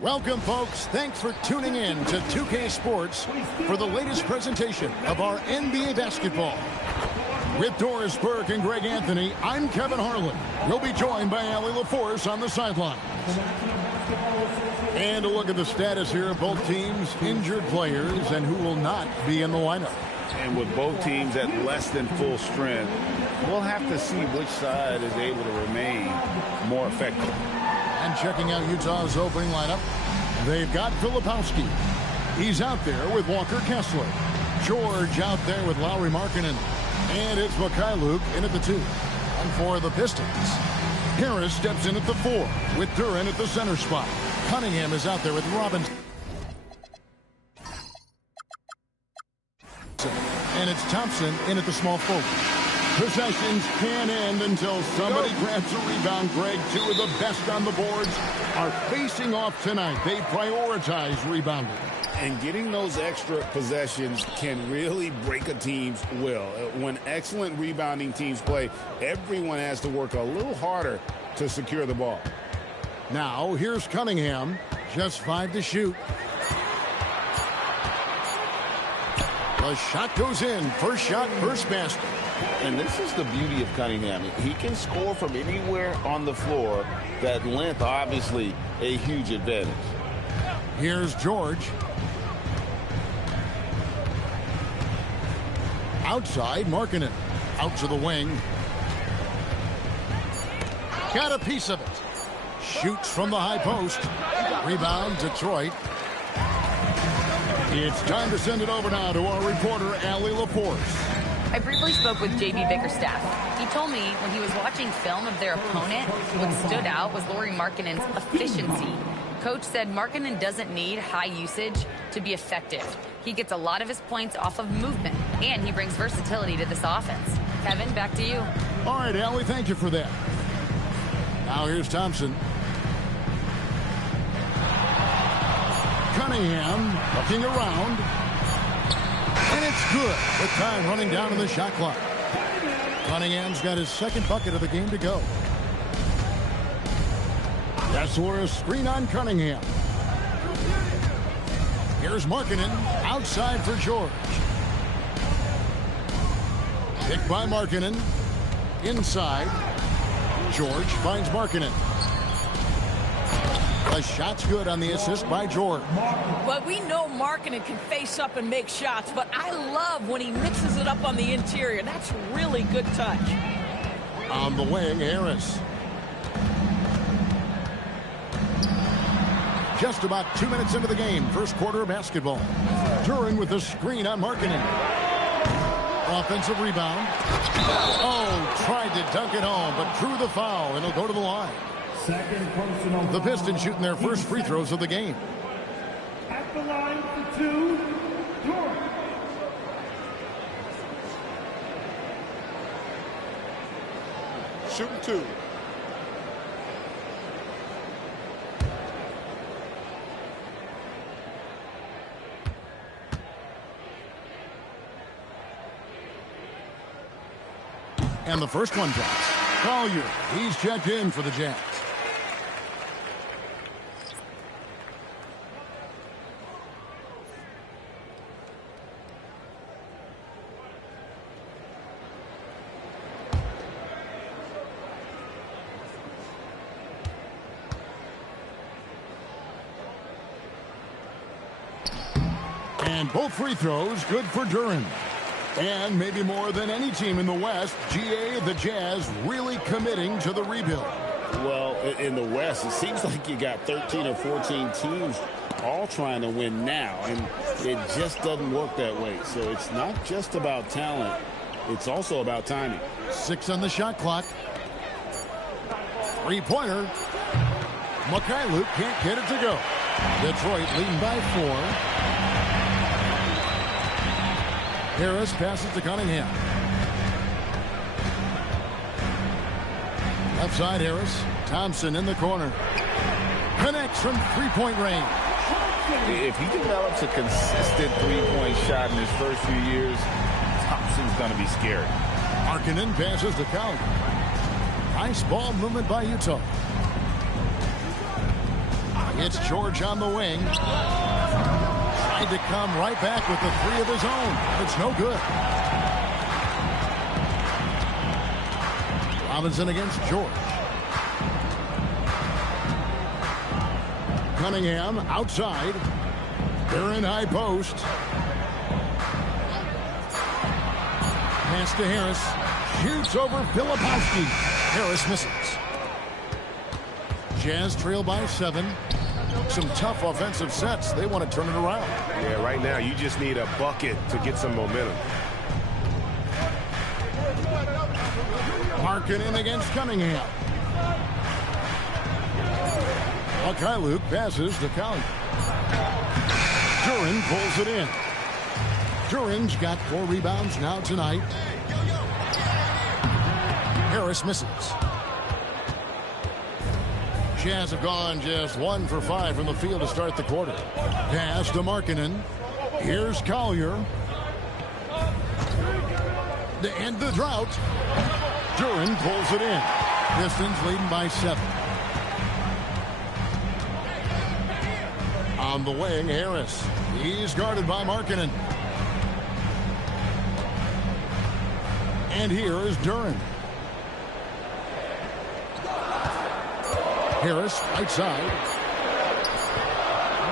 Welcome, folks. Thanks for tuning in to 2K Sports for the latest presentation of our NBA basketball. With Doris Burke and Greg Anthony, I'm Kevin Harlan. We'll be joined by Allie LaForce on the sidelines. And a look at the status here of both teams' injured players and who will not be in the lineup. And with both teams at less than full strength, we'll have to see which side is able to remain more effective. And checking out Utah's opening lineup, they've got Filipowski. He's out there with Walker Kessler. George out there with Lauri Markkanen. And it's Mikhailuk in at the 2. And for the Pistons, Harris steps in at the 4 with Duran at the center spot. Cunningham is out there with Robinson. And it's Thompson in at the small forward. Possessions can end until somebody grabs a rebound. Greg, two of the best on the boards are facing off tonight. They prioritize rebounding. And getting those extra possessions can really break a team's will. When excellent rebounding teams play, everyone has to work a little harder to secure the ball. Now, here's Cunningham. Just 5 to shoot. The shot goes in. First shot, first basket. And this is the beauty of Cunningham. He can score from anywhere on the floor. That length, obviously, a huge advantage. Here's George. Outside, Markkanen. Out to the wing. Got a piece of it. Shoots from the high post. Rebound, Detroit. It's time to send it over now to our reporter, Allie LaForce. I briefly spoke with J.B. Bickerstaff. He told me when he was watching film of their opponent, what stood out was Lauri Markkanen's efficiency. Coach said Markkanen doesn't need high usage to be effective. He gets a lot of his points off of movement, and he brings versatility to this offense. Kevin, back to you. All right, Allie, thank you for that. Now here's Thompson. Cunningham looking around. And it's good with time running down in the shot clock. Cunningham's got his second bucket of the game to go. That's where a screen on Cunningham. Here's Markkanen outside for George. Picked by Markkanen. Inside. George finds Markkanen. The shot's good on the assist by George. Well, we know Markkanen can face up and make shots, but I love when he mixes it up on the interior. That's really good touch. On the wing, Harris. Just about 2 minutes into the game, first quarter of basketball. Duran with the screen on Markkanen. Offensive rebound. Oh, tried to dunk it home, but drew the foul, and he'll go to the line. The Pistons shooting their first free throws of the game. At the line for 2, George. Shooting 2. And the first one drops. Collier, he's checked in for the Jazz. And both free throws good for Duran. And maybe more than any team in the West, GA, the Jazz, really committing to the rebuild. Well, in the West, it seems like you got 13 or 14 teams all trying to win now, and it just doesn't work that way. So it's not just about talent, it's also about timing. 6 on the shot clock. Three-pointer. Mikhailuk can't get it to go. Detroit leading by 4. Harris passes to Cunningham. Left side, Harris. Thompson in the corner. Connects from three-point range. If he develops a consistent three-point shot in his first few years, Thompson's going to be scary. Markkanen passes to Collier. Nice ball movement by Utah. It's George on the wing. Tried to come right back with the three of his own. It's no good. Robinson against George. Cunningham outside. They're in high post. Pass to Harris. Shoots over Filipowski. Harris misses. Jazz trail by 7. Some tough offensive sets. They want to turn it around. Yeah, right now you just need a bucket to get some momentum. Markkanen against Cunningham. Luke passes to Collier. Duren pulls it in. Duren's got 4 rebounds now tonight. Harris misses. Jazz have gone just 1 for 5 from the field to start the quarter. Pass to Markkanen. Here's Collier. To end the drought. Duren pulls it in. Pistons leading by 7. On the wing, Harris. He's guarded by Markkanen. And here is Duren. Harris, right side.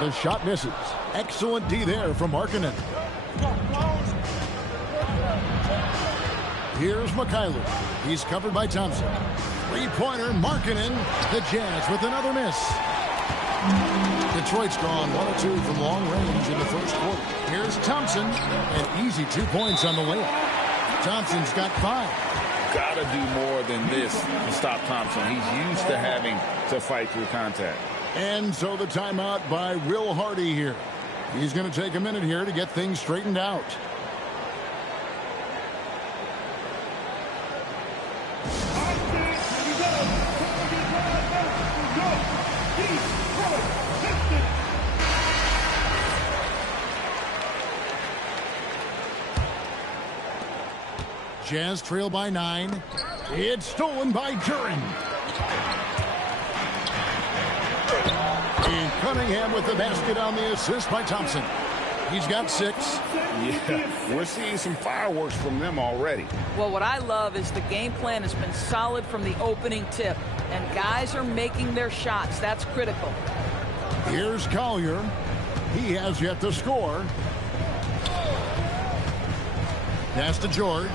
The shot misses. Excellent D there from Markkanen. Here's Mikhailuk. He's covered by Thompson. Three-pointer, Markkanen. The Jazz with another miss. Detroit's gone 1 of 2 from long range in the first quarter. Here's Thompson. An easy 2 points on the layup. Thompson's got 5. Got to do more than this to stop Thompson. He's used to having to fight through contact. And so the timeout by Will Hardy here. He's going to take a minute here to get things straightened out. Jazz trail by 9. It's stolen by Duren. And Cunningham with the basket on the assist by Thompson. He's got 6. Yeah, we're seeing some fireworks from them already. Well, what I love is the game plan has been solid from the opening tip. And guys are making their shots. That's critical. Here's Collier. He has yet to score. Pass to George.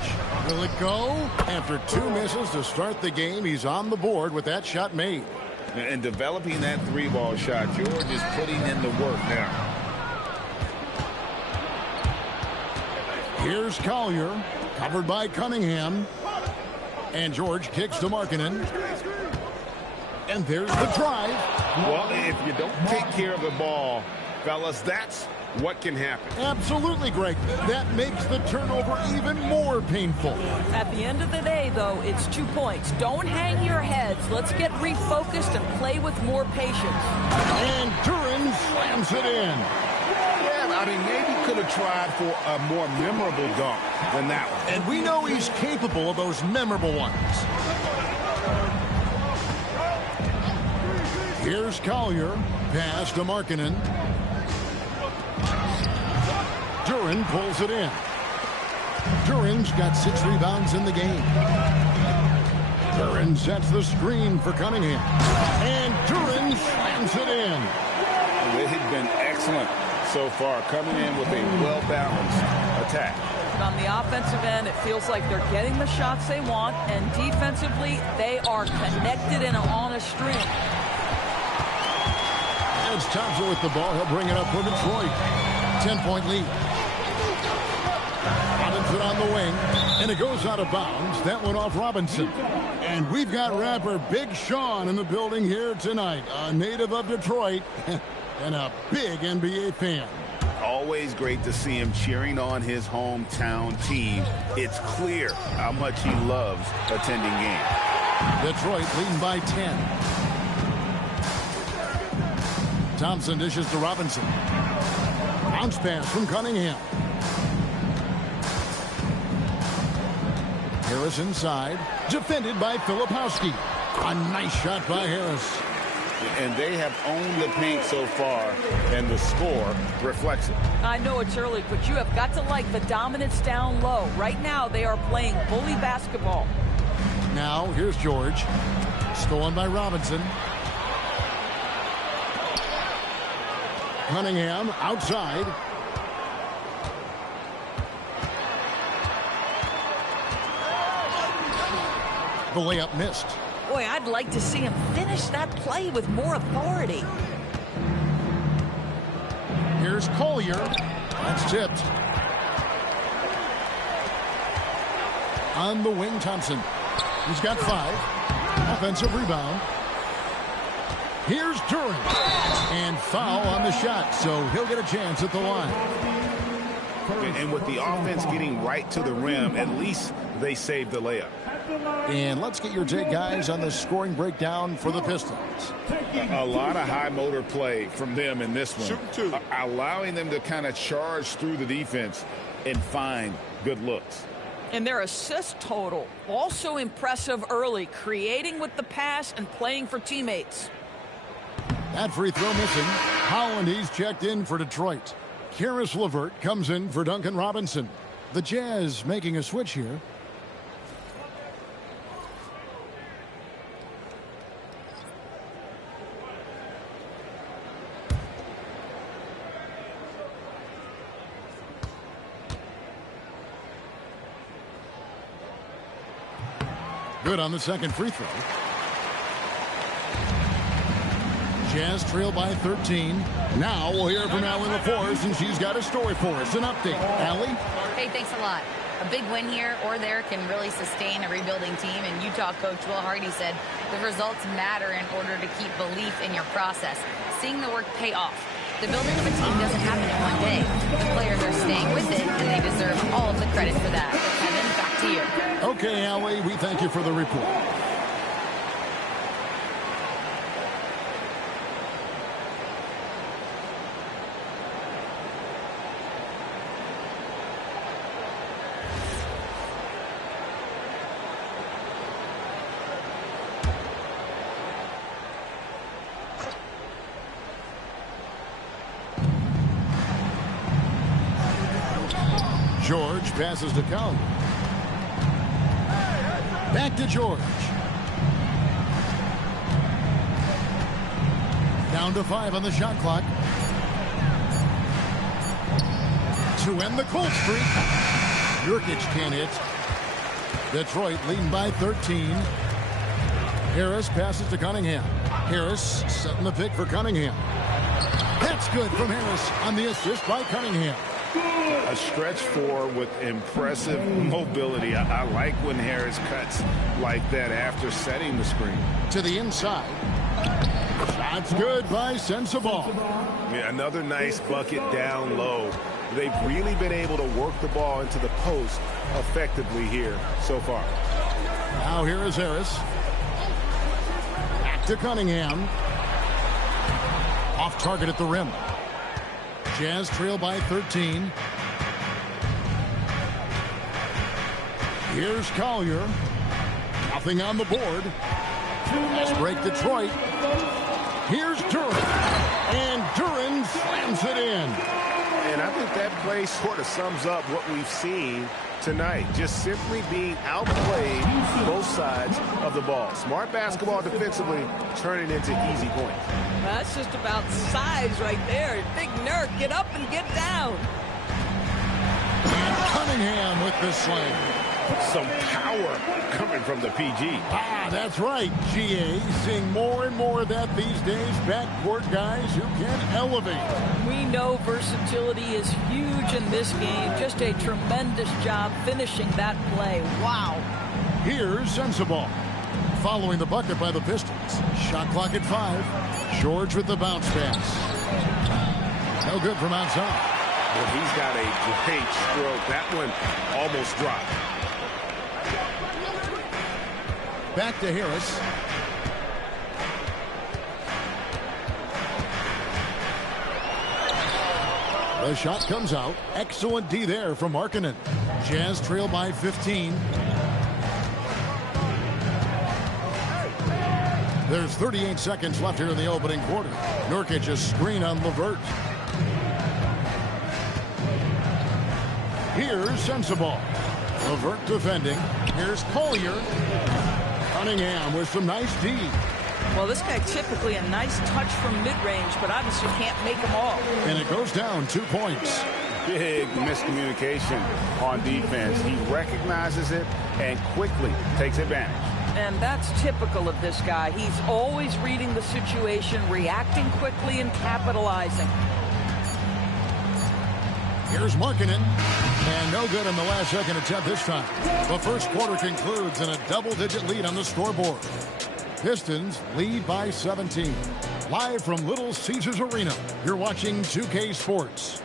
Will it go? After 2 misses to start the game, he's on the board with that shot made. And developing that 3-ball shot, George is putting in the work now. Here's Collier, covered by Cunningham. And George kicks to Markkanen. And there's the drive. Well, if you don't take care of the ball, fellas, that's what can happen. Absolutely, Greg. That makes the turnover even more painful. At the end of the day, though, it's 2 points. Don't hang your heads. Let's get refocused and play with more patience. And Duren slams it in. Yeah, I mean, maybe could have tried for a more memorable dunk than that one. And we know he's capable of those memorable ones. Here's Collier. Pass to Markkanen. Duren pulls it in. Duren's got 6 rebounds in the game. Duren sets the screen for Cunningham. And Duren slams it in. They've been excellent so far, coming in with a well-balanced attack. On the offensive end, it feels like they're getting the shots they want, and defensively, they are connected and on a string. As Thompson with the ball, he'll bring it up for Detroit. 10-point lead. Robinson on the wing, and it goes out of bounds. That went off Robinson. And we've got rapper Big Sean in the building here tonight, a native of Detroit and a big NBA fan. Always great to see him cheering on his hometown team. It's clear how much he loves attending games. Detroit leading by 10. Thompson dishes to Robinson. Bounce pass from Cunningham. Harris inside. Defended by Filipowski. A nice shot by Harris. And they have owned the paint so far, and the score reflects it. I know it's early, but you have got to like the dominance down low. Right now, they are playing bully basketball. Now, here's George. Stolen by Robinson. Cunningham outside. The layup missed. Boy, I'd like to see him finish that play with more authority. Here's Collier. That's tipped. On the wing, Thompson. He's got 5. Offensive rebound. Here's Durant. And foul on the shot, so he'll get a chance at the line. And with the offense getting right to the rim, at least they saved the layup. And let's get your take, guys, on the scoring breakdown for the Pistons. A lot of high motor play from them in this one. Allowing them to kind of charge through the defense and find good looks. And their assist total, also impressive early, creating with the pass and playing for teammates. That free throw missing. Holland, he's checked in for Detroit. Karis LeVert comes in for Duncan Robinson. The Jazz making a switch here. Good on the second free throw. Jazz trail by 13. Now we'll hear from Allie LaForce, and she's got a story for us. An update. Allie? Hey, thanks a lot. A big win here or there can really sustain a rebuilding team, and Utah coach Will Hardy said the results matter in order to keep belief in your process. Seeing the work pay off. The building of a team doesn't happen in one day. The players are staying with it, and they deserve all of the credit for that. Kevin, back to you. Okay, Allie, we thank you for the report. George passes to Collier. Back to George. Down to 5 on the shot clock. To end the cold streak. Nurkic can't hit. Detroit leading by 13. Harris passes to Cunningham. Harris setting the pick for Cunningham. That's good from Harris on the assist by Cunningham. A stretch four with impressive mobility. I like when Harris cuts like that after setting the screen. To the inside. Shot's good by Sensabaugh. Yeah, another nice bucket down low. They've really been able to work the ball into the post effectively here so far. Now here is Harris. Back to Cunningham. Off target at the rim. Jazz trail by 13. Here's Collier. Nothing on the board. Let's break Detroit. Here's Durant. And Durant slams it in. And I think that play sort of sums up what we've seen tonight. Just simply being outplayed both sides of the ball. Smart basketball defensively, turning into easy points. That's just about size right there. Big Nurk, get up and get down. And Cunningham with the slam. Some power coming from the PG. Ah, that's right, GA. Seeing more and more of that these days. Backcourt guys who can elevate. We know versatility is huge in this game. Just a tremendous job finishing that play. Wow. Here's Sensabaugh. Following the bucket by the Pistons. Shot clock at 5. George with the bounce pass. No good from outside. Well, he's got a great stroke. That one almost dropped. Back to Harris. The shot comes out. Excellent D there from Markkanen. Jazz trail by 15. There's 38 seconds left here in the opening quarter. Nurkic a screen on LeVert. Here's Sensabaugh. LeVert defending. Here's Collier. Cunningham with some nice D. Well, this guy typically a nice touch from mid-range, but obviously can't make them all. And it goes down 2 points. Big miscommunication on defense. He recognizes it and quickly takes advantage. And that's typical of this guy. He's always reading the situation, reacting quickly, and capitalizing. Here's Markkanen. And no good in the last second attempt this time. The first quarter concludes in a double-digit lead on the scoreboard. Pistons lead by 17. Live from Little Caesars Arena, you're watching 2K Sports.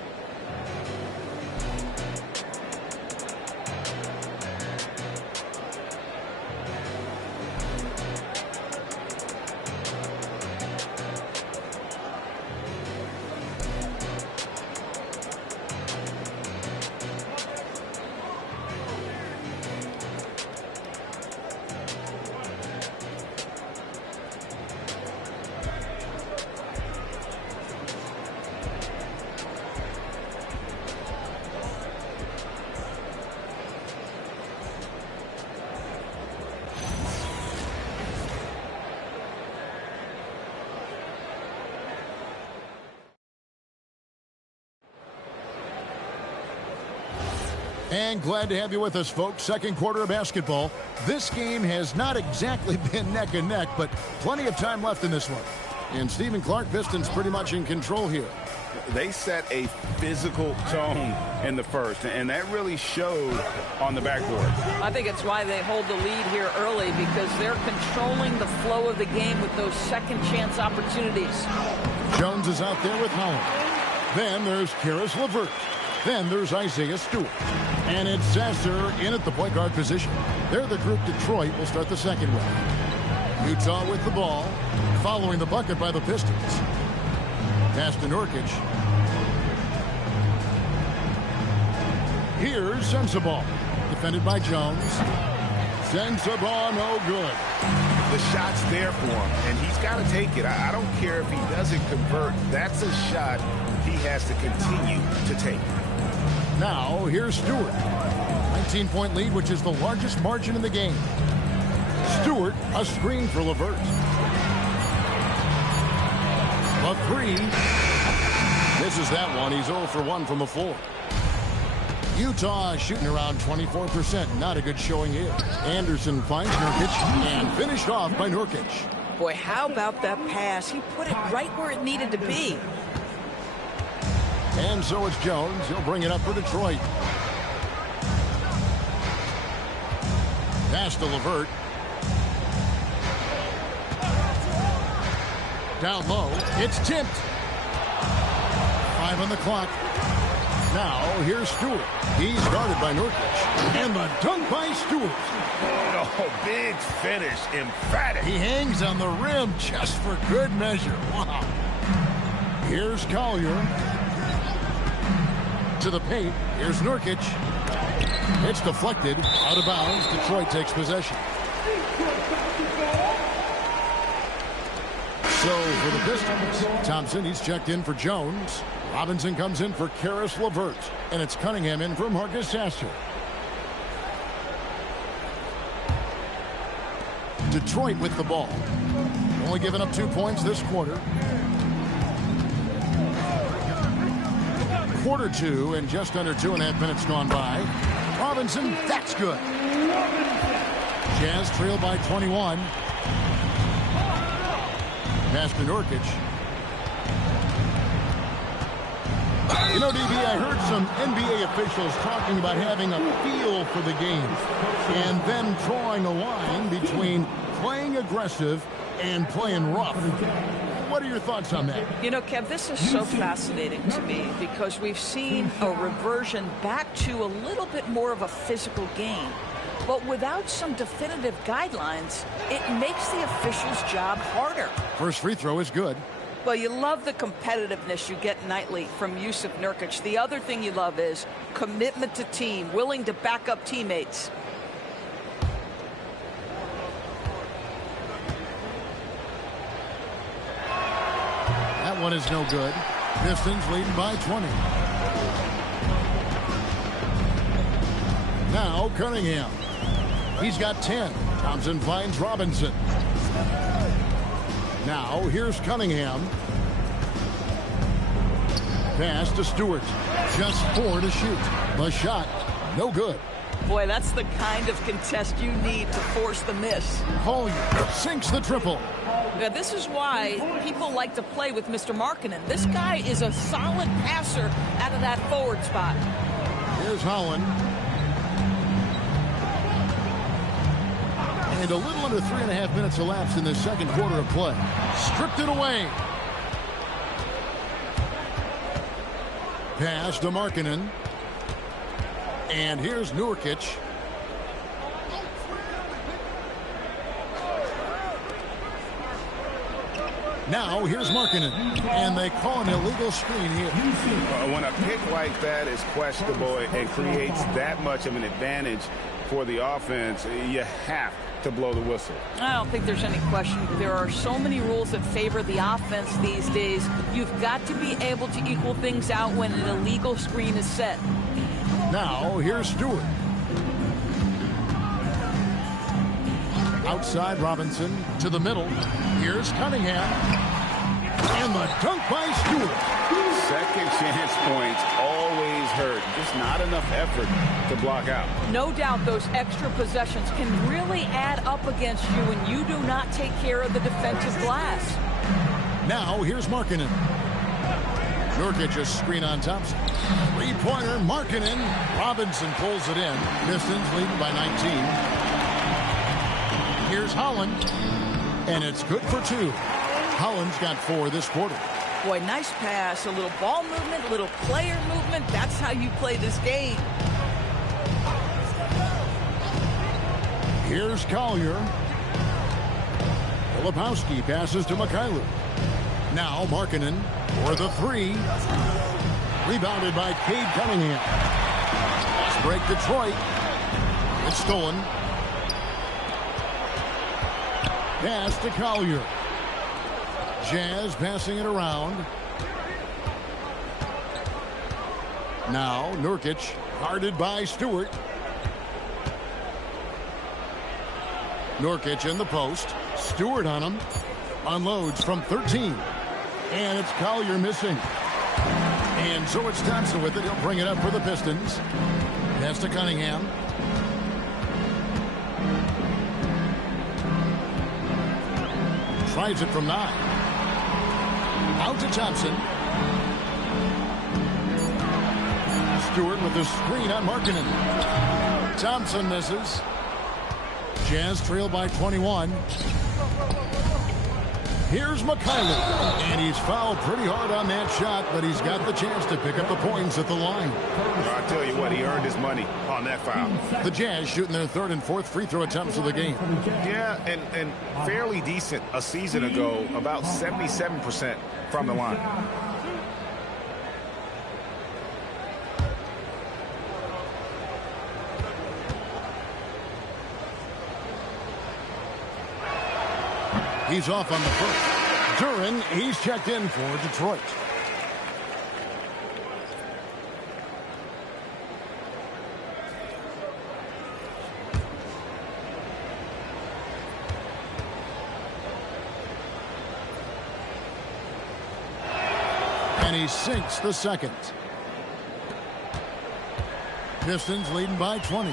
And glad to have you with us, folks. Second quarter of basketball. This game has not exactly been neck and neck, but plenty of time left in this one. And Stephen Clark, Pistons pretty much in control here. They set a physical tone in the first, and that really showed on the backboard. I think it's why they hold the lead here early, because they're controlling the flow of the game with those second chance opportunities. Jones is out there with Holland. Then there's Karis LeVert. Then there's Isaiah Stewart. And it's Sasser in at the point guard position. They're the group Detroit will start the second with. Utah with the ball, following the bucket by the Pistons. Pass to Nurkic. Here's Sensabaugh. Defended by Jones. Sensabaugh, no good. The shot's there for him, and he's got to take it. I don't care if he doesn't convert. That's a shot he has to continue to take. Now, here's Stewart. 19-point lead, which is the largest margin in the game. Stewart, a screen for LeVert. A three. Misses that one. He's 0 for 1 from the floor. Utah shooting around 24%. Not a good showing here. Anderson finds Nurkic and finished off by Nurkic. Boy, how about that pass? He put it right where it needed to be. And so it's Jones. He'll bring it up for Detroit. Pass to LeVert. Down low. It's tipped. 5 on the clock. Now, here's Stewart. He's guarded by Nurkic. And the dunk by Stewart. Oh, big finish. Emphatic. He hangs on the rim just for good measure. Wow. Here's Collier. To the paint. Here's Nurkic. It's deflected. Out of bounds. Detroit takes possession. So for the Pistons, Thompson, he's checked in for Jones. Robinson comes in for Karis LeVert. And it's Cunningham in for Marcus Sasser. Detroit with the ball. Only giving up 2 points this quarter. Quarter 2 and just under 2.5 minutes gone by. Robinson, that's good. Jazz trail by 21. Pass to Nurkic. You know, DB, I heard some NBA officials talking about having a feel for the game and then drawing a line between playing aggressive and playing rough. What are your thoughts on that? You know, Kev, this is so fascinating to me because we've seen a reversion back to a little bit more of a physical game. But without some definitive guidelines, it makes the officials' job harder. First free throw is good. Well, you love the competitiveness you get nightly from Jusuf Nurkic. The other thing you love is commitment to team, willing to back up teammates. That one is no good. Pistons leading by 20. Now Cunningham. He's got 10. Thompson finds Robinson. Now here's Cunningham. Pass to Stewart. Just 4 to shoot. The shot, no good. Boy, that's the kind of contest you need to force the miss. Collier sinks the triple. Yeah, this is why people like to play with Mr. Markkanen. This guy is a solid passer out of that forward spot. Here's Holland. And a little under 3.5 minutes elapsed in the second quarter of play. Stripped it away. Pass to Markkanen. And here's Nurkic. Now here's Markkanen. And they call an illegal screen here. When a pick like that is questionable and creates that much of an advantage for the offense, you have to blow the whistle. I don't think there's any question. There are so many rules that favor the offense these days. You've got to be able to equal things out when an illegal screen is set. Now here's Stewart. Outside Robinson to the middle. Here's Cunningham. And the dunk by Stewart. Second chance points always hurt. Just not enough effort to block out. No doubt those extra possessions can really add up against you when you do not take care of the defensive glass. Now here's Markkanen. Nurkic a screen on Thompson. Three-pointer, Markkanen. Robinson pulls it in. Pistons leading by 19. Here's Holland. And it's good for 2. Holland's got 4 this quarter. Boy, nice pass. A little ball movement, a little player movement. That's how you play this game. Here's Collier. Filipowski passes to Mikhailuk. Now Markkanen for the 3. Rebounded by Cade Cunningham. Let's break Detroit. It's stolen. Pass to Collier. Jazz passing it around. Now Nurkic guarded by Stewart. Nurkic in the post. Stewart on him. Unloads from 13. And it's Collier missing. And so it's Thompson with it. He'll bring it up for the Pistons. Pass to Cunningham. Tries it from 9. Out to Thompson. Stewart with the screen on Markkanen. Thompson misses. Jazz trail by 21. Here's Mikhailuk. And he's fouled pretty hard on that shot, but he's got the chance to pick up the points at the line. Well, I'll tell you what, he earned his money on that foul. The Jazz shooting their 3rd and 4th free throw attempts of the game. Yeah, and fairly decent a season ago, about 77% from the line. He's off on the first. Duren, he's checked in for Detroit. And he sinks the second. Pistons leading by 20.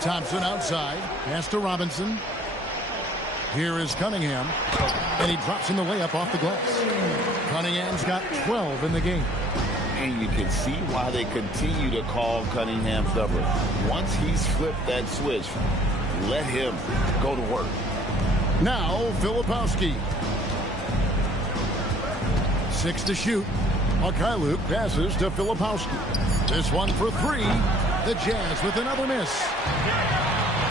Thompson outside. Pass to Robinson. Here is Cunningham. And he drops in the layup off the glass. Cunningham's got 12 in the game. And you can see why they continue to call Cunningham stubborn. Once he's flipped that switch, let him go to work. Now, Filipowski. 6 to shoot. Mikhailuk passes to Filipowski. This one for 3. The Jazz with another miss.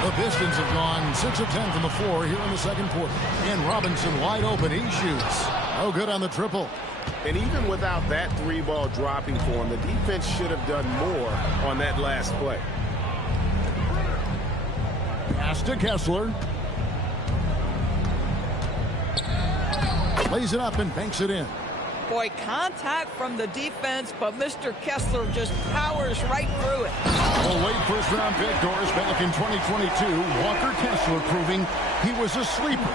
The Pistons have gone 6 of 10 from the floor here in the second quarter. And Robinson wide open. He shoots. Oh, good on the triple. And even without that 3-ball dropping for him, the defense should have done more on that last play. Pass to Kessler. Lays it up and banks it in. Boy, contact from the defense, but Mr. Kessler just powers right through it. A late first-round pick, Doris, back in 2022. Walker Kessler proving he was a sleeper.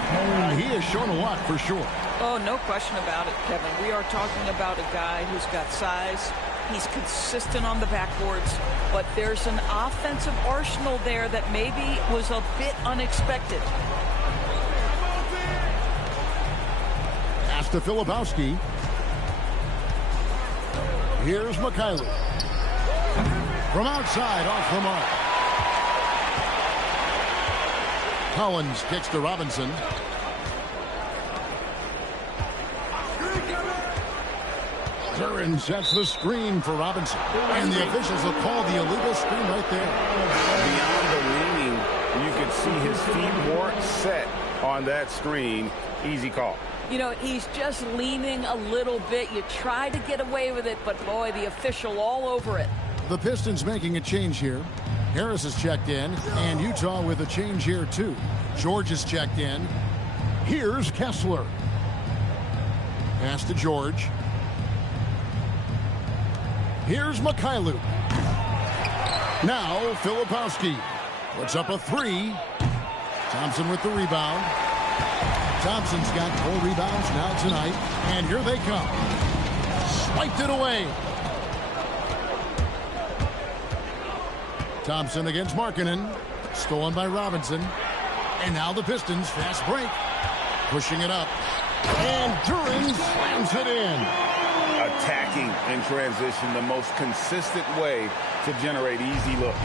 He has shown a lot for sure. Oh, no question about it, Kevin. We are talking about a guy who's got size. He's consistent on the backboards, but there's an offensive arsenal there that maybe was a bit unexpected. Pass to Filipowski. Here's Mikhailuk. From outside, off the mark. Collins kicks to Robinson. Duran sets the screen for Robinson. And the officials will call the illegal screen right there. Beyond the leaning, you could see his feet weren't set on that screen. Easy call. You know, he's just leaning a little bit. You try to get away with it, but boy, the official all over it. The Pistons making a change here. Harris is checked in, and Utah with a change here too. George is checked in. Here's Kessler. Pass to George. Here's Mikhailuk. Now Filipowski puts up a three. Thompson with the rebound. Thompson's got 4 rebounds now tonight. And here they come. Swiped it away. Thompson against Markkanen. Stolen by Robinson. And now the Pistons fast break. Pushing it up. And Duran slams it in. Attacking in transition, the most consistent way to generate easy looks.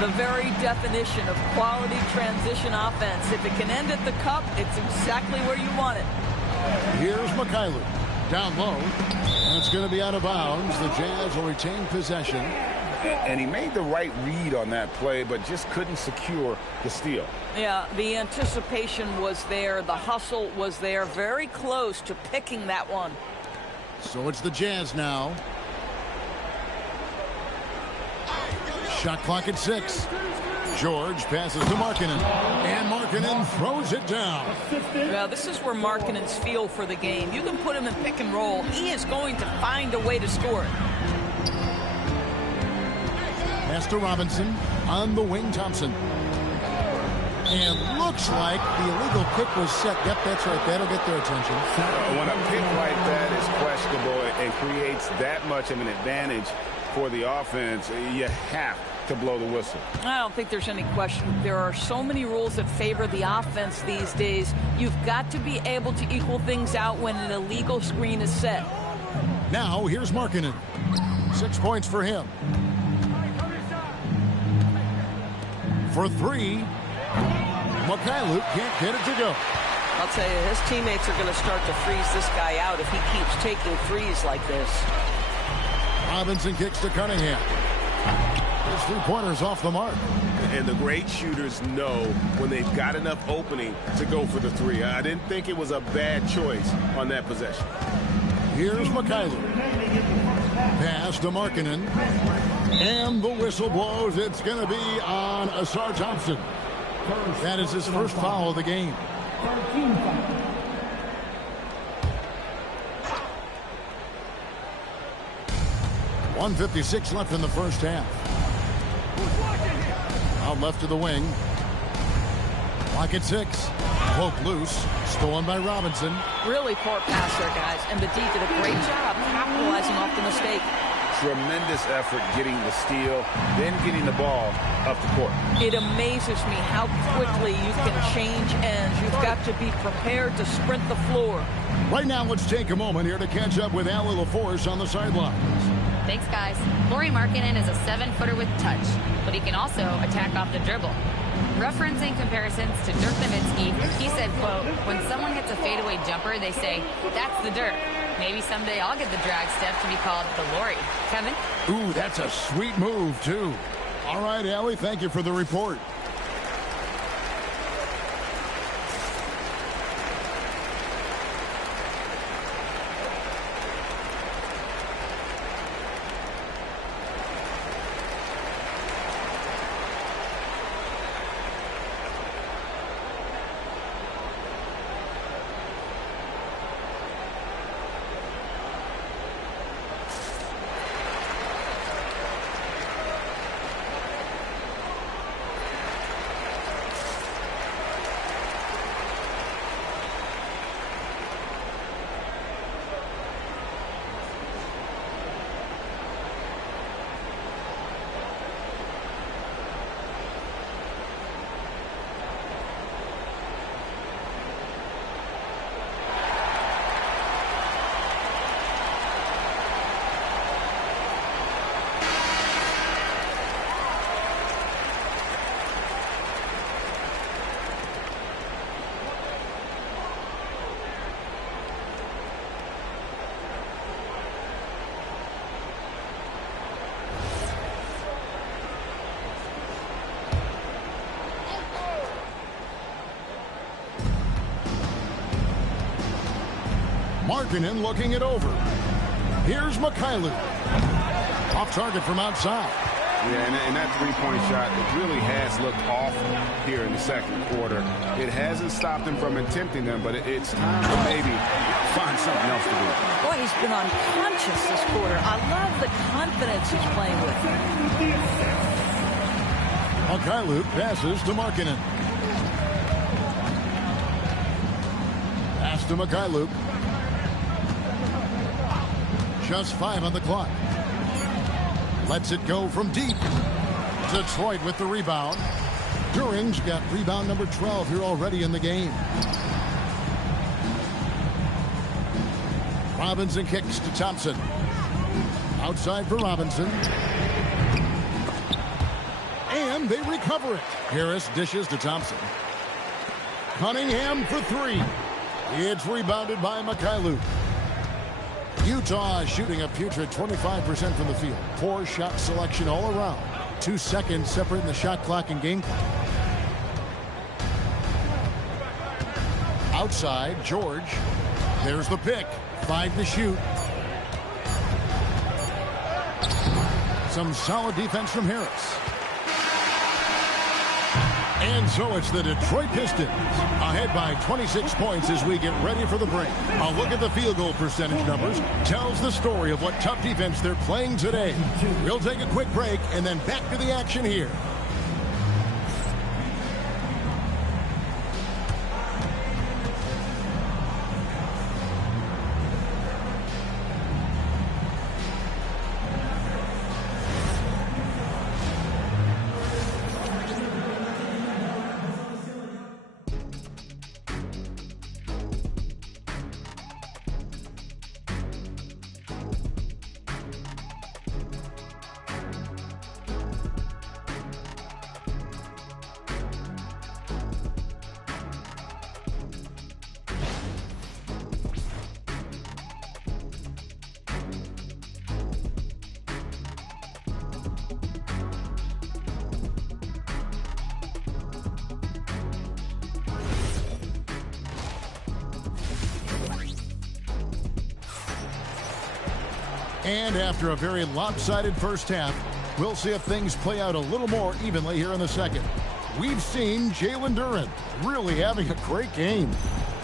The very definition of quality transition offense. If it can end at the cup, it's exactly where you want it. Here's Mikhailuk. Down low. That's going to be out of bounds. The Jazz will retain possession. And he made the right read on that play, but just couldn't secure the steal. Yeah, the anticipation was there. The hustle was there. Very close to picking that one. So it's the Jazz now. Shot clock at 6. George passes to Markkanen. And Markkanen throws it down. Well, this is where Markkanen's feel for the game. You can put him in pick and roll. He is going to find a way to score it. Pass to Robinson. On the wing, Thompson. And looks like the illegal kick was set. Yep, that's right. That'll get their attention. When a pick like that is questionable and creates that much of an advantage for the offense, you have to blow the whistle. I don't think there's any question. There are so many rules that favor the offense these days. You've got to be able to equal things out when an illegal screen is set. Now, here's Markkanen. 6 points for him. For 3. Mikhailuk can't get it to go. I'll tell you, his teammates are going to start to freeze this guy out if he keeps taking threes like this. Robinson kicks to Cunningham. His 3-pointers off the mark. And the great shooters know when they've got enough opening to go for the 3. I didn't think it was a bad choice on that possession. Here's Mikhailuk. Pass to Markkanen. And the whistle blows. It's going to be on Asar Thompson. That is his first foul of the game. .156 left in the first half. Out left to the wing. Clock at 6. Poke loose. Stolen by Robinson. Really poor pass there, guys. And the D did a great job capitalizing off the mistake. Tremendous effort getting the steal, then getting the ball up the court. It amazes me how quickly you can change ends. You've got to be prepared to sprint the floor. Right now, let's take a moment here to catch up with Allie LaForce on the sidelines. Thanks, guys. Lauri Markkanen is a 7-footer with touch, but he can also attack off the dribble. Referencing comparisons to Dirk Nowitzki, he said, quote, when someone hits a fadeaway jumper, they say, that's the Dirk. Maybe someday I'll get the drag step to be called the Lauri. Kevin? Ooh, that's a sweet move, too. All right, Allie, thank you for the report. Markkanen looking it over. Here's Mikhailuk. Off target from outside. Yeah, and that three-point shot, it really has looked off here in the second quarter. It hasn't stopped him from attempting them, but it's time to maybe find something else to do. Boy, he's been unconscious this quarter. I love the confidence he's playing with. Mikhailuk passes to Markkanen. Pass to Mikhailuk. Just 5 on the clock. Lets it go from deep. Detroit with the rebound. During's got rebound number 12 here already in the game. Robinson kicks to Thompson. Outside for Robinson. And they recover it. Harris dishes to Thompson. Cunningham for 3. It's rebounded by Mikhailuk. Utah is shooting a putrid 25% from the field. Poor shot selection all around. 2 seconds separating the shot clock and game clock. Outside, George. There's the pick. 5 to shoot. Some solid defense from Harris. And so it's the Detroit Pistons ahead by 26 points as we get ready for the break. A look at the field goal percentage numbers tells the story of what tough defense they're playing today. We'll take a quick break and then back to the action here. And after a very lopsided first half, we'll see if things play out a little more evenly here in the second. We've seen Jalen Duren really having a great game.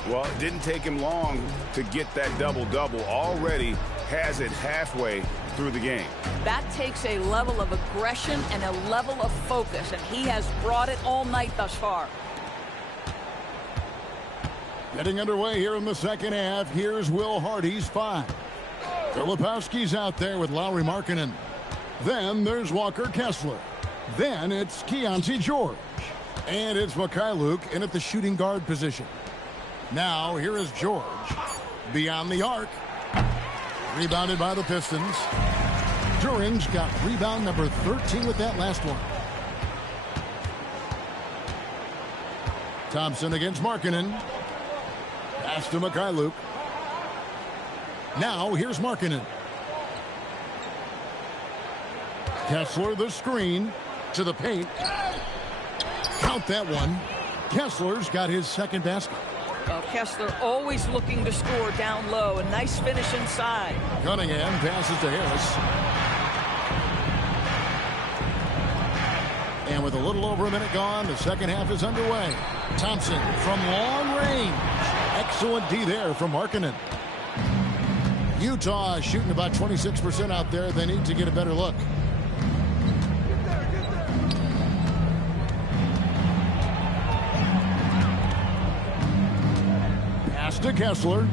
Well, it didn't take him long to get that double-double. Already has it halfway through the game. That takes a level of aggression and a level of focus, and he has brought it all night thus far. Getting underway here in the second half, here's Will Hardy's 5. Filipowski's out there with Lauri Markkanen. Then there's Walker Kessler. Then it's Keontae George. And it's Mikhailuk in at the shooting guard position. Now here is George. Beyond the arc. Rebounded by the Pistons. During's got rebound number 13 with that last one. Thompson against Markkanen. Pass to Mikhailuk. Now here's Markkanen. Kessler the screen to the paint. Count that one. Kessler's got his second basket. Well, Kessler always looking to score down low. A nice finish inside. Cunningham passes to Harris. And with a little over a minute gone, the second half is underway. Thompson from long range. Excellent D there from Markkanen. Utah is shooting about 26% out there. They need to get a better look. Pass to Kessler.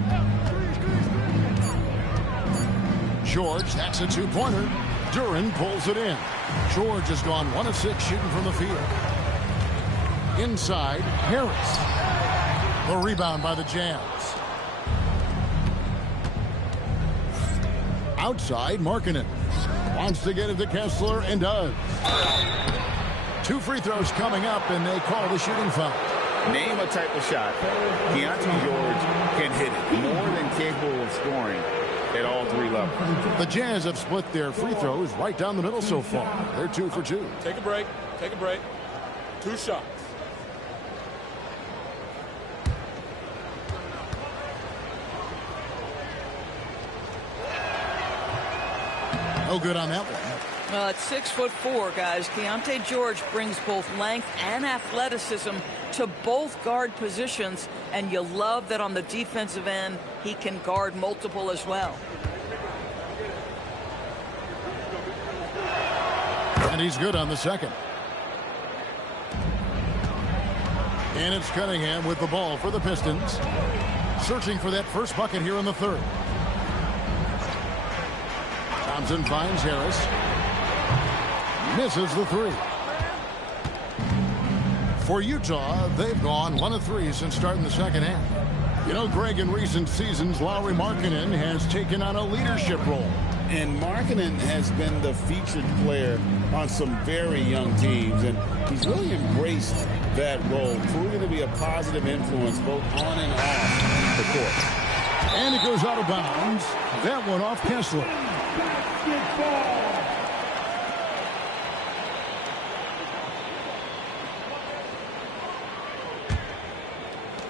George, that's a two-pointer. Duren pulls it in. George has gone 1 of 6 shooting from the field. Inside, Harris. The rebound by the Jazz. Outside, Markkanen wants to get it to Kessler and does. 2 free throws coming up, and they call the shooting foul. Name a type of shot Keontae George can hit it. More than capable of scoring at all 3 levels. The Jazz have split their free throws right down the middle so far. They're 2 for 2. Take a break. Take a break. 2 shots. No good on that one. Well, at 6'4", guys, Keontae George brings both length and athleticism to both guard positions, and you love that on the defensive end, he can guard multiple as well. And he's good on the second. And it's Cunningham with the ball for the Pistons. Searching for that first bucket here in the third. Thompson finds Harris. Misses the three. For Utah, they've gone 1 of 3 since starting the second half. You know, Greg, in recent seasons, Lauri Markkanen has taken on a leadership role. And Markkanen has been the featured player on some very young teams, and he's really embraced that role, proving to be a positive influence both on and off the court. And it goes out of bounds. That one off Kessler.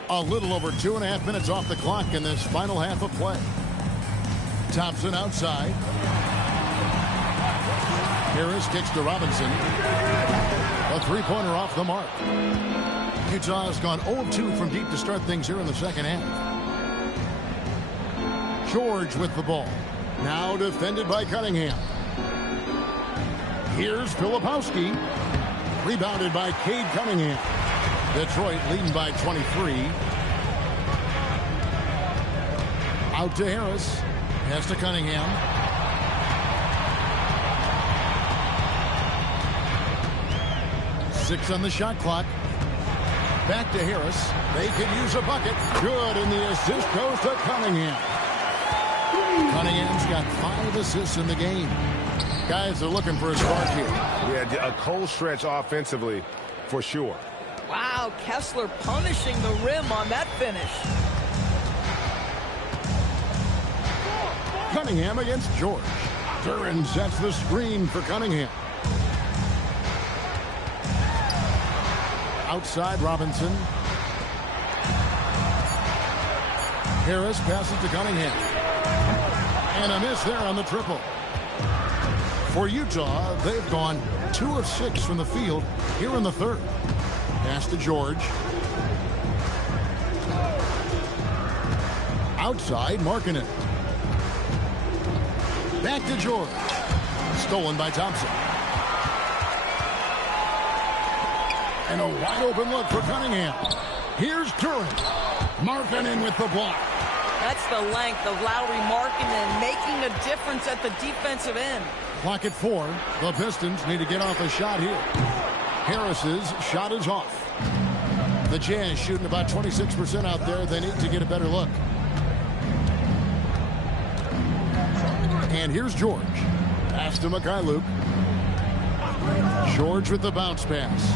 A little over 2.5 minutes off the clock in this final half of play. Thompson outside. Harris kicks to Robinson. A three-pointer off the mark. Utah has gone 0-2 from deep to start things here in the second half. George with the ball. Now defended by Cunningham. Here's Filipowski. Rebounded by Cade Cunningham. Detroit leading by 23. Out to Harris. Pass to Cunningham. Six on the shot clock. Back to Harris. They could use a bucket. Good, and the assist goes to Cunningham. Cunningham's got 5 assists in the game. Guys are looking for a spark here. Yeah, a cold stretch offensively for sure. Wow, Kessler punishing the rim on that finish. Cunningham against George. Duran sets the screen for Cunningham. Outside Robinson. Harris passes to Cunningham. And a miss there on the triple. For Utah, they've gone 2 of 6 from the field here in the third. Pass to George. Outside Markkanen. Back to George. Stolen by Thompson. And a wide open look for Cunningham. Here's Duran. Markkanen with the block. That's the length of Lauri Markkanen making a difference at the defensive end. Clock at 4. The Pistons need to get off a shot here. Harris's shot is off. The Jazz shooting about 26% out there. They need to get a better look. And here's George. Pass to Mikhailuk. George with the bounce pass.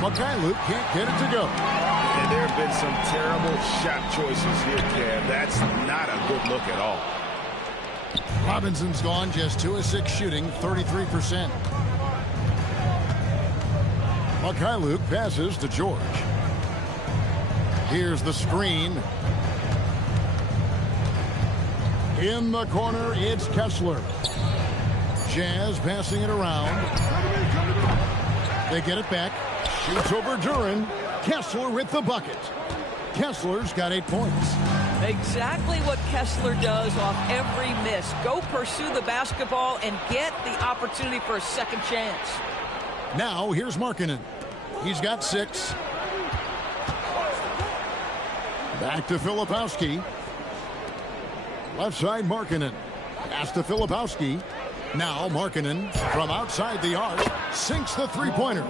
Mikhailuk can't get it to go. And there have been some terrible shot choices here, Kev. That's not a good look at all. Robinson's gone just 2 of 6 shooting, 33%. Mikhailuk passes to George. Here's the screen. In the corner, it's Kessler. Jazz passing it around. They get it back. Shoots over Duran. Kessler with the bucket. Kessler's got 8 points. Exactly what Kessler does off every miss. Go pursue the basketball and get the opportunity for a second chance. Now here's Markkanen. He's got 6. Back to Filipowski. Left side Markkanen. Pass to Filipowski. Now Markkanen from outside the arc sinks the three-pointer.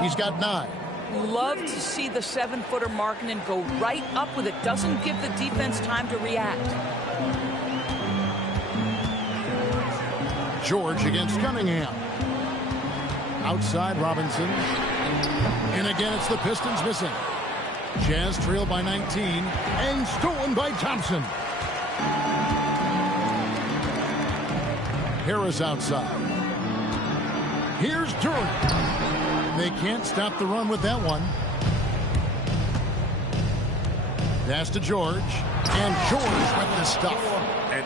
He's got 9. Love to see the 7-footer Markkanen go right up with it. Doesn't give the defense time to react. George against Cunningham. Outside Robinson. And again, it's the Pistons missing. Jazz trailed by 19 and stolen by Thompson. Harris outside. Here's Duran. They can't stop the run with that one. Pass to George. And George with the stuff.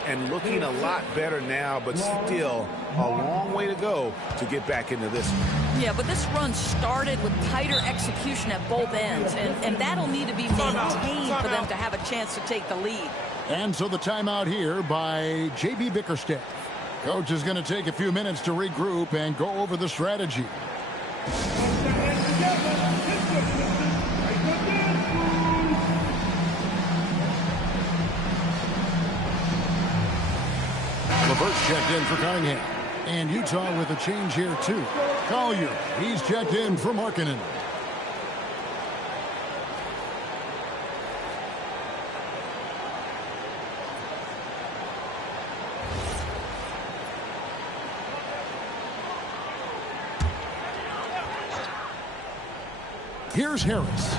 And looking a lot better now, but still a long way to go to get back into this one. Yeah, but this run started with tighter execution at both ends, and that'll need to be maintained for them to have a chance to take the lead. And so the timeout here by J.B. Bickerstaff. Coach is going to take a few minutes to regroup and go over the strategy. LeVert's checked in for Cunningham. And Utah with a change here, too. Collier, he's checked in for Markkanen. Here's Harris.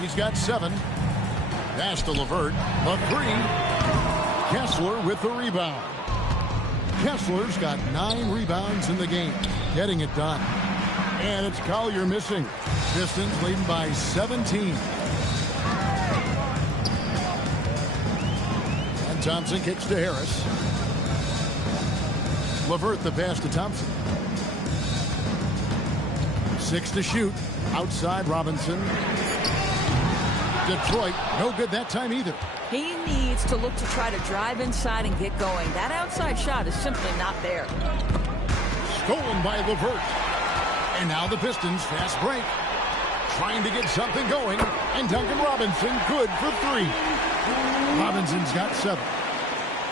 He's got 7. Pass to LeVert. The 3. Kessler with the rebound. Kessler's got 9 rebounds in the game, getting it done. And it's Collier missing. Pistons leading by 17. And Thompson kicks to Harris. LeVert the pass to Thompson. 6 to shoot. Outside Robinson. Detroit, no good that time either. He needs to look to try to drive inside and get going. That outside shot is simply not there. Stolen by LeVert. And now the Pistons fast break. Trying to get something going. And Duncan Robinson good for 3. Robinson's got 7.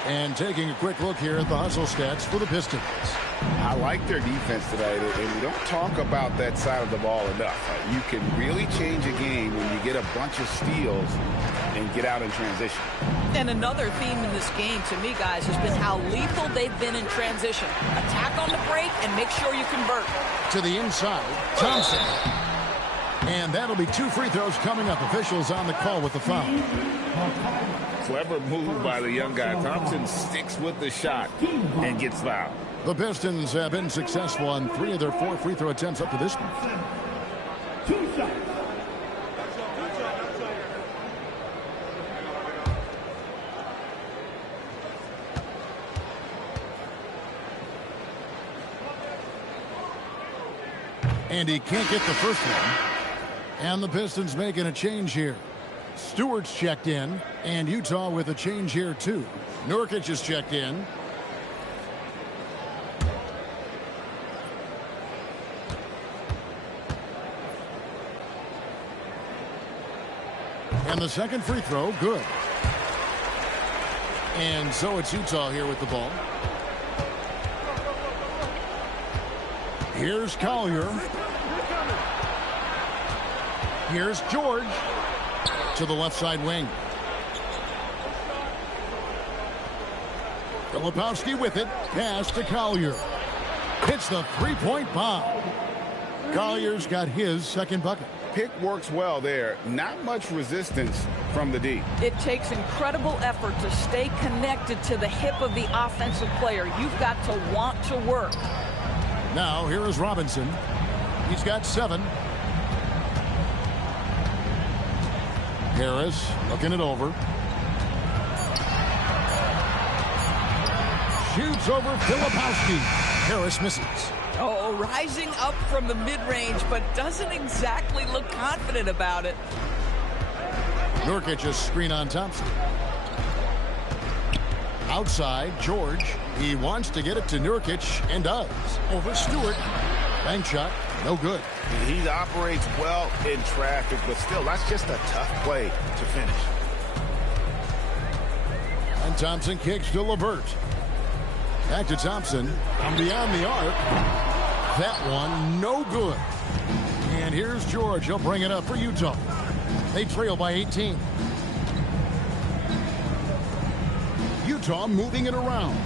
And taking a quick look here at the hustle stats for the Pistons. I like their defense tonight, and we don't talk about that side of the ball enough. You can really change a game when you get a bunch of steals and get out in transition. And another theme in this game, to me, guys, has been how lethal they've been in transition. Attack on the break and make sure you convert. To the inside, Thompson. And that'll be 2 free throws coming up. Officials on the call with the foul. Clever move by the young guy. Thompson sticks with the shot and gets fouled. The Pistons have been successful on 3 of their 4 free throw attempts up to this point. 2 shots. And he can't get the first one. And the Pistons making a change here. Stewart's checked in, and Utah with a change here too. Nurkic is checked in. And the second free throw, good. And so it's Utah here with the ball. Here's Collier. Here's George to the left side wing. Filipowski with it. Pass to Collier. Hits the three-point bomb. Collier's got his second bucket. Pick works well there. Not much resistance from the D. It takes incredible effort to stay connected to the hip of the offensive player. You've got to want to work. Now, here is Robinson. He's got 7. Harris looking it over. Shoots over Filipowski. Harris misses. Oh, rising up from the mid-range, but doesn't exactly look confident about it. Nurkic a screen on Thompson. Outside, George. He wants to get it to Nurkic and does. Over Stewart. Bank shot, no good. He operates well in traffic, but still, that's just a tough play to finish. And Thompson kicks to LeVert. Back to Thompson. From beyond the arc. That one, no good. And here's George. He'll bring it up for Utah. They trail by 18. Utah moving it around.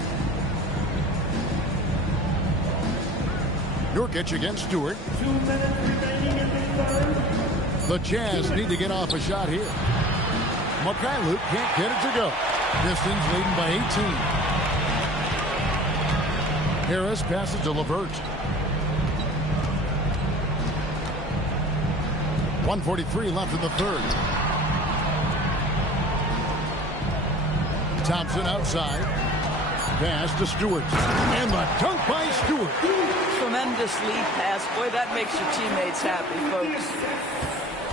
Nurkic against Stewart. 2 minutes remaining in the third. The Jazz need to get off a shot here. Luke can't get it to go. Pistons leading by 18. Harris passes to LeVert. 1:43 left in the third. Thompson outside. Pass to Stewart. And the dunk by Stewart. Tremendous lead pass. Boy, that makes your teammates happy, folks.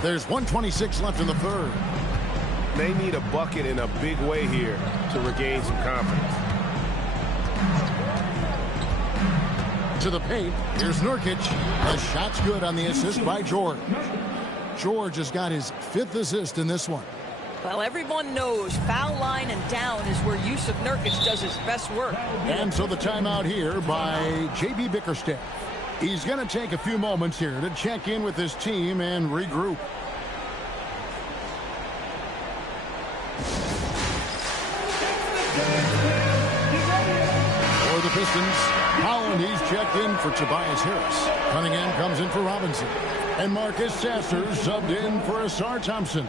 There's 1:26 left in the third. They need a bucket in a big way here to regain some confidence. To the paint. Here's Nurkic. The shot's good on the assist by George. George has got his 5th assist in this one. Well, everyone knows foul line and down is where Yusuf Nurkic does his best work. And so the timeout here by J.B. Bickerstaff. He's going to take a few moments here to check in with his team and regroup. For the Pistons, Holland, he's checked in for Tobias Harris. Cunningham comes in for Robinson. And Marcus Sasser subbed in for Asar Thompson.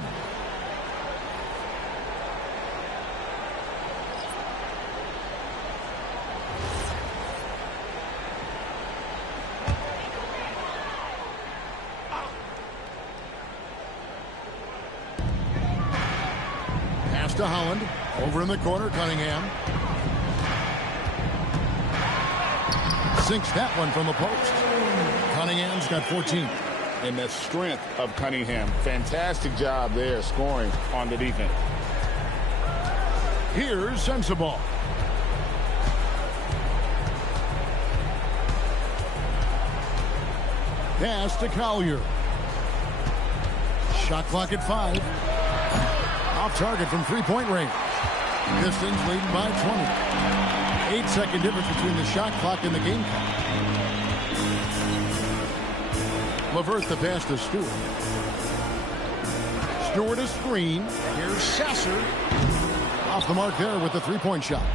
Pass to Holland. Over in the corner, Cunningham. Sinks that one from the post. Cunningham's got 14. And the strength of Cunningham. Fantastic job there scoring on the defense. Here's Sensabaugh. Pass to Collier. Shot clock at 5. Off target from three-point range. Pistons leading by 20. 8-second difference between the shot clock and the game clock. LeVert the pass to Stewart. Stewart a screen. Here's Sasser. Off the mark there with the three-point shot.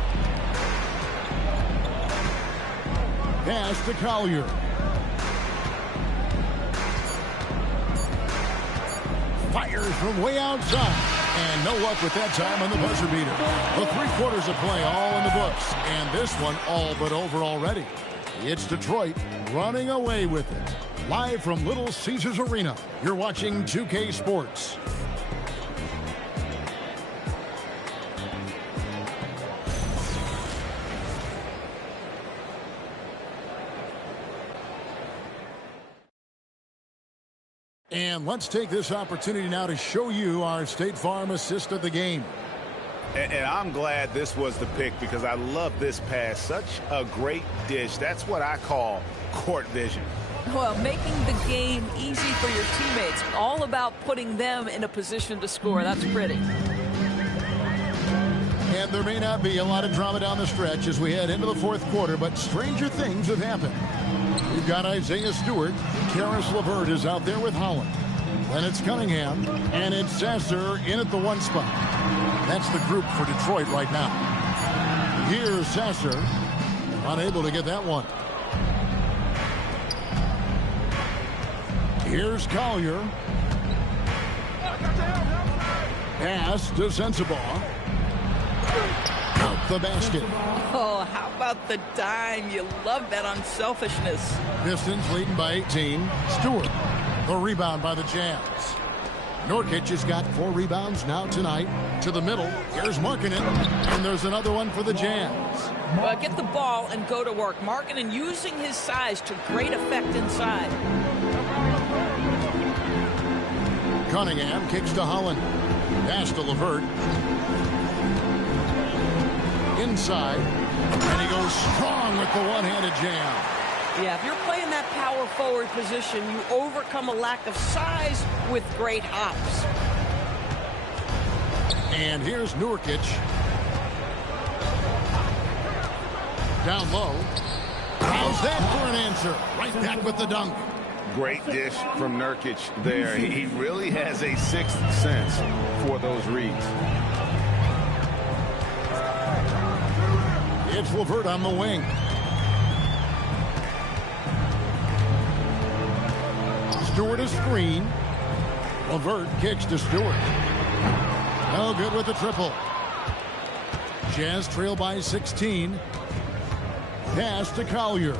Pass to Collier. Fires from way outside. And no luck with that time on the buzzer beater. The 3 quarters of play all in the books. And this one all but over already. It's Detroit running away with it. Live from Little Caesars Arena, you're watching 2K Sports. And let's take this opportunity now to show you our State Farm assist of the game. And I'm glad this was the pick because I love this pass. Such a great dish. That's what I call court vision. Well, making the game easy for your teammates. All about putting them in a position to score. That's pretty. And there may not be a lot of drama down the stretch as we head into the 4th quarter, but stranger things have happened. We've got Isaiah Stewart. Karis LeVert is out there with Holland. Then it's Cunningham, and it's Sasser in at the 1 spot. That's the group for Detroit right now. Here's Sasser. Unable to get that one. Here's Collier. Pass to Sensabaugh. Out the basket. Oh, how about the dime? You love that unselfishness. Pistons leading by 18. Stewart. The rebound by the Jazz. Nurkic has got 4 rebounds now tonight. To the middle. Here's Markkanen. And there's another one for the Jazz. Well, get the ball and go to work. Markkanen using his size to great effect inside. Cunningham kicks to Holland. Pass to LeVert. Inside. And he goes strong with the one-handed jam. Yeah, if you're playing that power forward position, you overcome a lack of size with great hops. And here's Nurkic. Down low. How's that for an answer? Right back with the dunk. Great dish from Nurkic there. He really has a 6th sense for those reads. It's LeVert on the wing. Stewart a screen. LeVert kicks to Stewart. No good with the triple. Jazz trail by 16. Pass to Collier.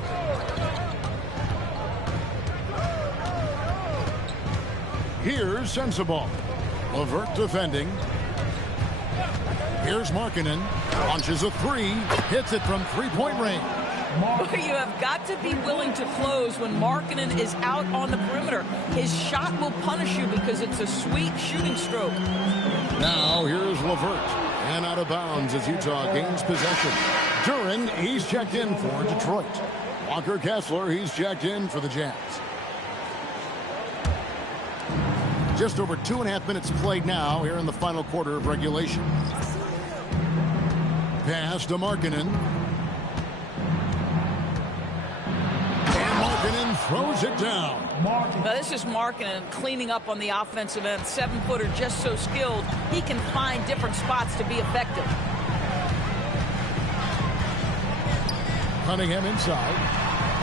Here's Sensabaugh. LeVert defending. Here's Markkanen. Launches a three. Hits it from three-point range. You have got to be willing to close when Markkanen is out on the perimeter. His shot will punish you because it's a sweet shooting stroke. Now here's LeVert. And out of bounds as Utah gains possession. Duren, he's checked in for Detroit. Walker Kessler, he's checked in for the Jazz. Just over 2.5 minutes played now here in the final quarter of regulation. Pass to Markkanen. And Markkanen throws it down. Now this is Markkanen cleaning up on the offensive end. 7-footer just so skilled, he can find different spots to be effective. Cunningham inside.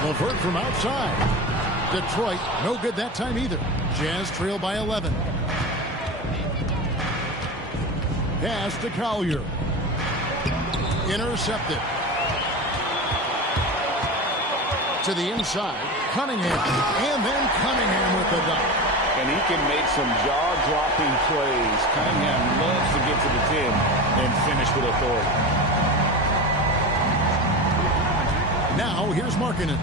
LeVert from outside. Detroit, no good that time either. Jazz trail by 11. Pass to Collier. Intercepted. To the inside. Cunningham. And then Cunningham with the dunk. And he can make some jaw-dropping plays. Cunningham loves to get to the 10 and finish with authority. Now here's Markkanen.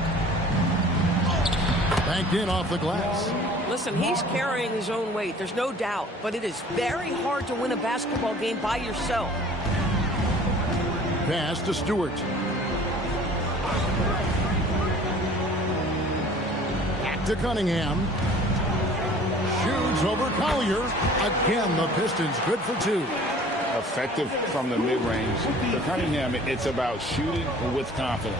Banked in off the glass. Listen, he's carrying his own weight. There's no doubt. But it is very hard to win a basketball game by yourself. Pass to Stewart. Back to Cunningham. Shoots over Collier. Again, the Pistons good for two. Effective from the mid-range. For Cunningham, it's about shooting with confidence.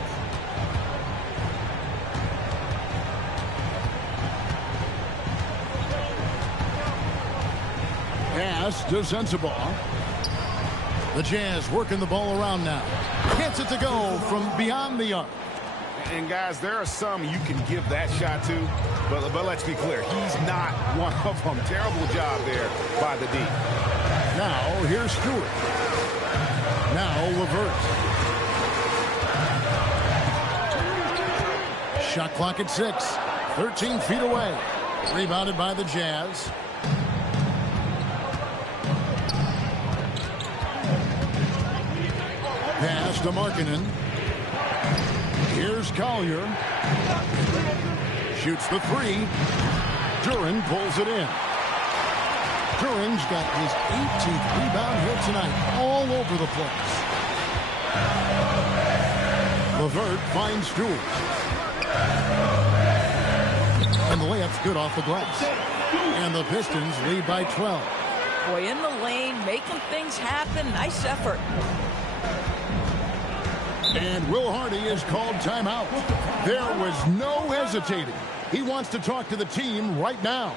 Pass to Sensabaugh. The Jazz working the ball around now. Gets it to go from beyond the arc. And guys, there are some you can give that shot to, but let's be clear, he's not one of them. Terrible job there by the D. Now here's Stewart. Now LeVert. Shot clock at 6. 13 feet away. Rebounded by the Jazz. Pass to Markkanen. Here's Collier. Shoots the three. Duren pulls it in. Duren's got his 18th rebound here tonight, all over the place. LeVert finds Stewart. And the layup's good off the glass. And the Pistons lead by 12. Boy, in the lane, making things happen. Nice effort. And Will Hardy is called timeout. There was no hesitating. He wants to talk to the team right now.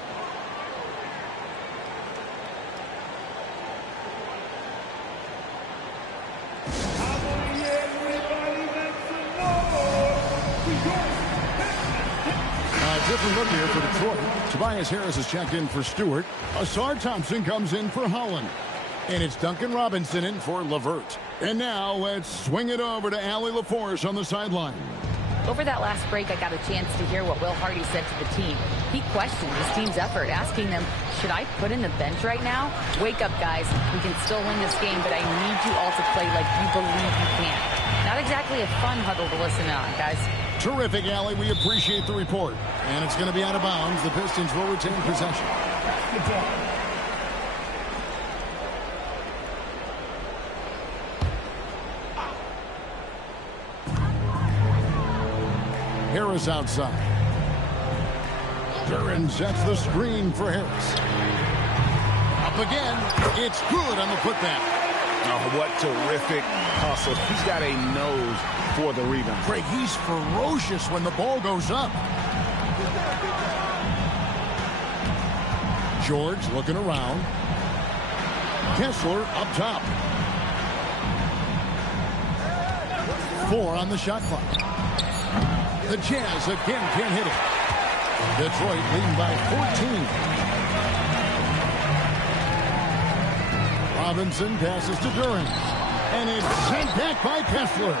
Different look here for Detroit. Tobias Harris has checked in for Stewart. Asar Thompson comes in for Holland. And it's Duncan Robinson in for LeVert. And now let's swing it over to Allie LaForce on the sideline. Over that last break, I got a chance to hear what Will Hardy said to the team. He questioned his team's effort, asking them, should I put in the bench right now? Wake up, guys. We can still win this game, but I need you all to play like you believe you can. Not exactly a fun huddle to listen on, guys. Terrific, Allie. We appreciate the report. And it's going to be out of bounds. The Pistons will retain possession. Harris outside. Duren sets the screen for Harris. Up again. It's good on the putback. Oh, what terrific hustle. He's got a nose for the rebound. Craig, he's ferocious when the ball goes up. George looking around. Kessler up top. 4 on the shot clock. The Jazz again can't hit it. Detroit leading by 14. Robinson passes to Duren. And it's sent back by Kessler.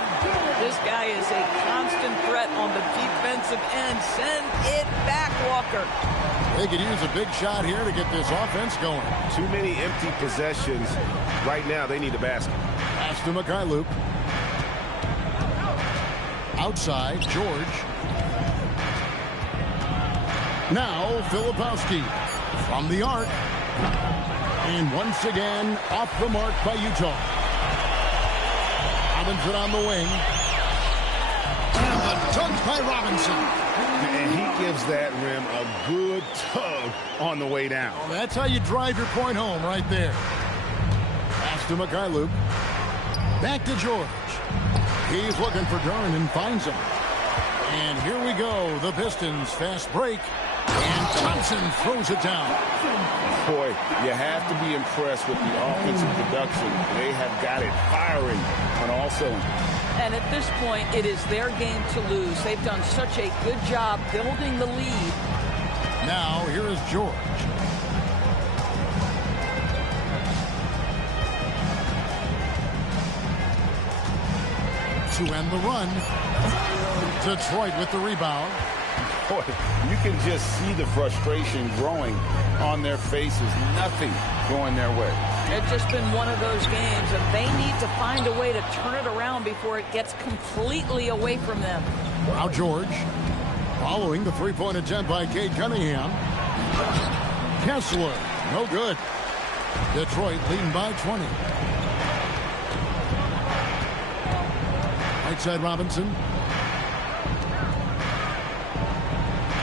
This guy is a constant threat on the defensive end. Send it back, Walker. They could use a big shot here to get this offense going. Too many empty possessions. Right now, they need a basket. Pass to Mikhailuk. Outside, George. Now, Filipowski from the arc. And once again, off the mark by Utah. Robinson on the wing. And the dunk by Robinson. And he gives that rim a good tug on the way down. Well, that's how you drive your point home right there. Pass to Mikhailuk. Back to George. He's looking for Duran and finds him. And here we go. The Pistons fast break. And Thompson throws it down. Boy, you have to be impressed with the offensive production. They have got it firing on all cylinders. And at this point, it is their game to lose. They've done such a good job building the lead. Now, here is George. To end the run. Detroit with the rebound. Boy, you can just see the frustration growing on their faces. Nothing going their way. It's just been one of those games, and they need to find a way to turn it around before it gets completely away from them. Now George, following the three-point attempt by Cade Cunningham. Kessler, no good. Detroit leading by 20. Right side Robinson.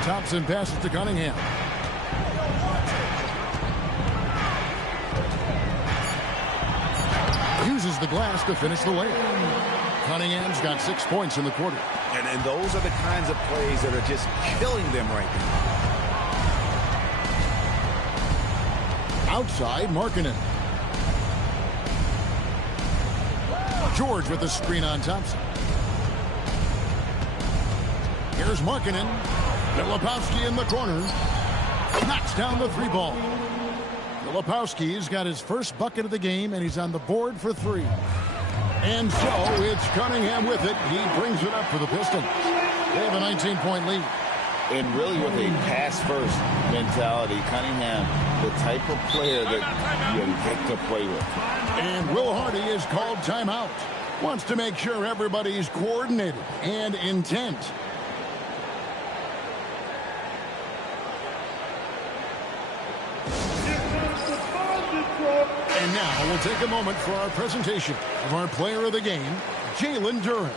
Thompson passes to Cunningham. Uses the glass to finish the layup. Cunningham's got 6 points in the quarter. And those are the kinds of plays that are just killing them right now. Outside, Markkanen. George with the screen on Thompson. Here's Markkanen. Filipowski in the corner. Knocks down the three ball. Filipowski's got his first bucket of the game, and he's on the board for three. And so it's Cunningham with it. He brings it up for the Pistons. They have a 19-point lead. And really with a pass-first mentality, Cunningham, the type of player that you get to play with. And Will Hardy is called timeout. Wants to make sure everybody's coordinated and intent. And now we'll take a moment for our presentation of our player of the game, Jalen Duran.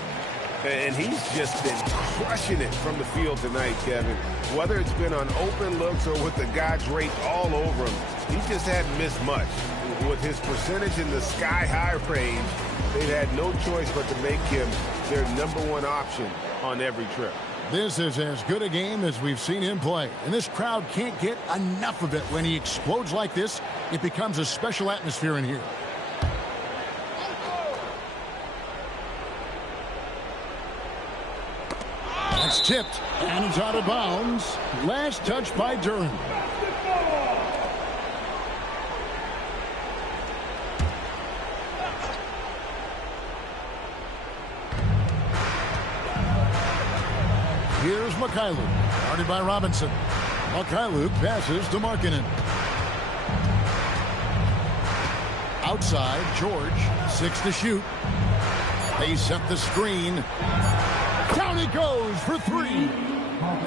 And he's just been crushing it from the field tonight, Kevin. Whether it's been on open looks or with the guy draped all over him, he just hadn't missed much. With his percentage in the sky-high range, they've had no choice but to make him their #1 option on every trip. This is as good a game as we've seen him play. And this crowd can't get enough of it. When he explodes like this, it becomes a special atmosphere in here. That's tipped, and it's out of bounds. Last touch by Duran. Here's Mikhailuk, guarded by Robinson. Mikhailuk passes to Markkanen. Outside, George, 6 to shoot. They set the screen. Down he goes for 3.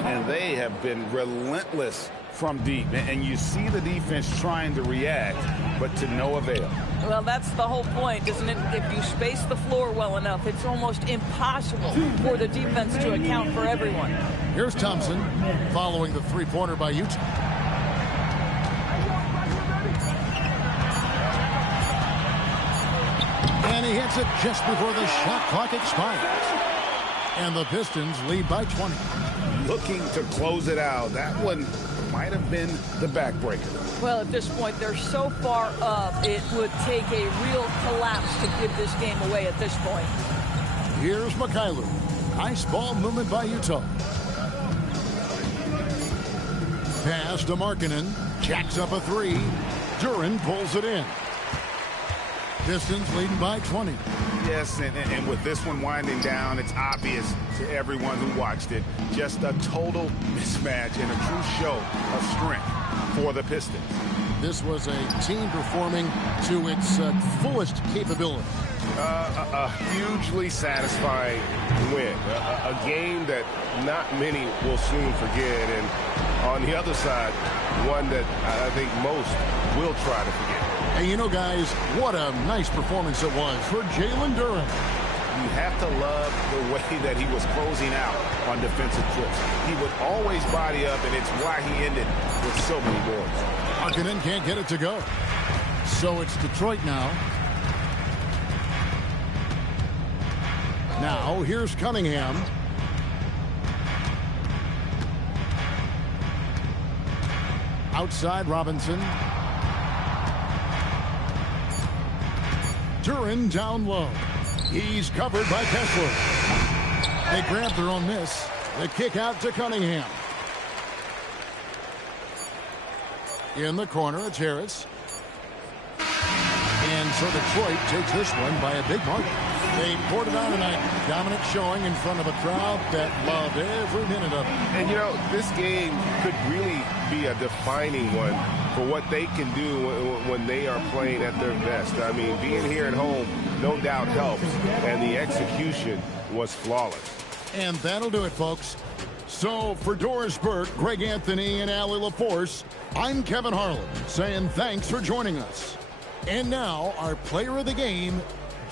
And they have been relentless from deep. And you see the defense trying to react, but to no avail. Well, that's the whole point, isn't it? If you space the floor well enough, it's almost impossible for the defense to account for everyone. Here's Thompson following the three-pointer by Utah. And he hits it just before the shot clock expires. And the Pistons lead by 20. Looking to close it out. That one might have been the backbreaker. Well, at this point, they're so far up, it would take a real collapse to give this game away at this point. Here's Mikhailuk. Nice ball movement by Utah. Pass to Markkanen. Jacks up a 3. Duran pulls it in. Pistons leading by 20. Yes, and with this one winding down, it's obvious to everyone who watched it. Just a total mismatch and a true show of strength for the Pistons. This was a team performing to its fullest capability. A hugely satisfying win. A game that not many will soon forget. And on the other side, one that I think most will try to forget. And you know, guys, what a nice performance it was for Jalen Duren. You have to love the way that he was closing out on defensive trips. He would always body up, and it's why he ended with so many boards. Markkanen can't get it to go. So it's Detroit now. Now, here's Cunningham. Outside Robinson. Duren down low. He's covered by Kessler. They grab their own miss. The kick out to Cunningham. In the corner, it's Harris. And so Detroit takes this one by a big margin. They poured it on tonight. Dominant showing in front of a crowd that loved every minute of it. And, you know, this game could really be a defining one for what they can do when they are playing at their best. I mean, being here at home, no doubt helps. And the execution was flawless. And that'll do it, folks. So for Doris Burke, Greg Anthony, and Allie LaForce, I'm Kevin Harlan saying thanks for joining us. And now our player of the game,